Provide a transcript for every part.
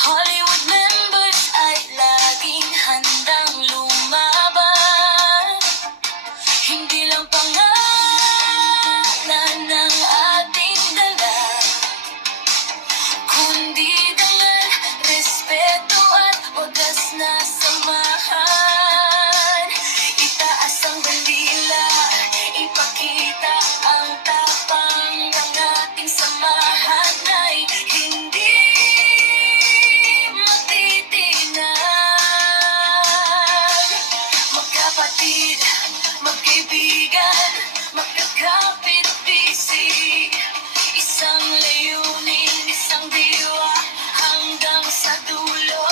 Hollywood members ay laging handang lumaban. Hindi lang pangalan ng ating dala, kundi dangal, respeto at wagas na samahan. Itaas ang bandila, ipakita ang tapang ng ating samahan ay hindi matitinag. Magkapatid, magkaibigan, magkakapit-bisig, isang layunin, isang diwa, hanggang sa dulo.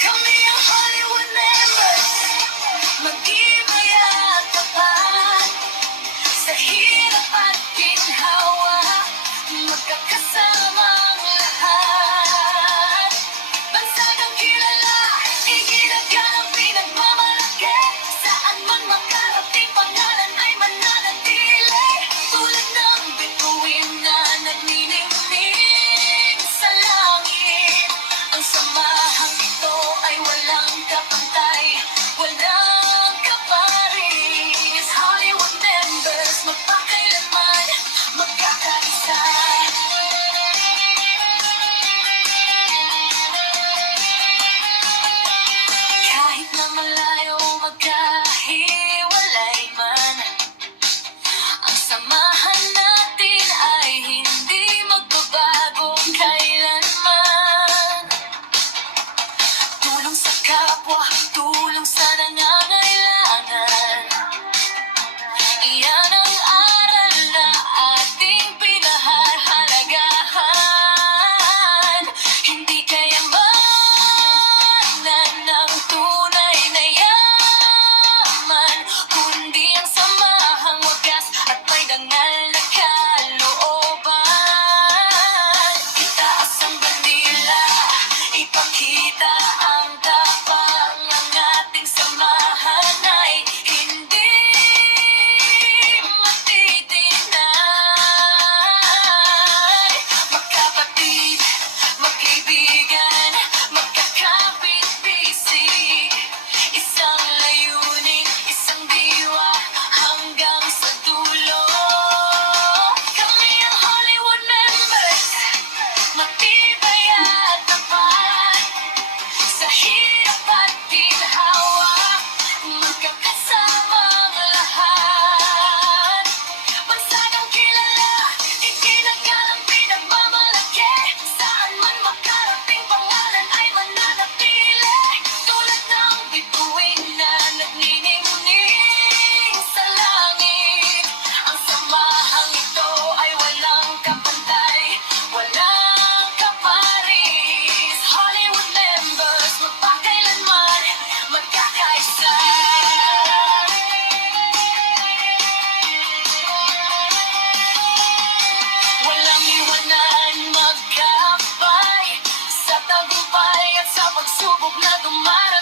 Kami ang Hollywood members, mag-ibay at tapat, sa hirap at ginhawa, magkakasamang lahat. Bansagang kilala, iginagan ang pinagmamalaki, saan man makarating pangalan ay mananatili. Tulad ng bituin na nagniningning sa langit, ang samahang ito ay walang kapantay, walang kaparis. Hollywood members, magpakailanman magkakaisa. Kahit na malayo magkahiwalay man, ang samahan natin ay hindi magbabago kailanman. Tulong sa kapwa, tulong sa nangangailangan, iyan ang aral na ating pinahahalagahan. Hindi kayamanan ng tunay na yaman, kundi ang samahang wagas at may dangal na kalooban. Itaas ang bandila, ipakita ang tapang ng ating samahan ay hindi matitinag. Magkapatid, magkaibigan, magkakapit-bisig, isang layunin, isang diwa, hanggang sa dulo. Kami ang Hollywood members, matibay at tapat, sa hirap at ginhawa, magkakasamang lahat. Bansagang kilala, iginagal ang pinagmamalaki, saan man makarating pangalan ay mananatili. Tulad ng bituin na nagniningning sa langit, ang samahang ito ay walang kapantay, walang kaparis. Hollywood members, magpakailanman magkakaisa. Walang iwanan, magkabay, sa tagumpay at sa pagsubok na dumarating.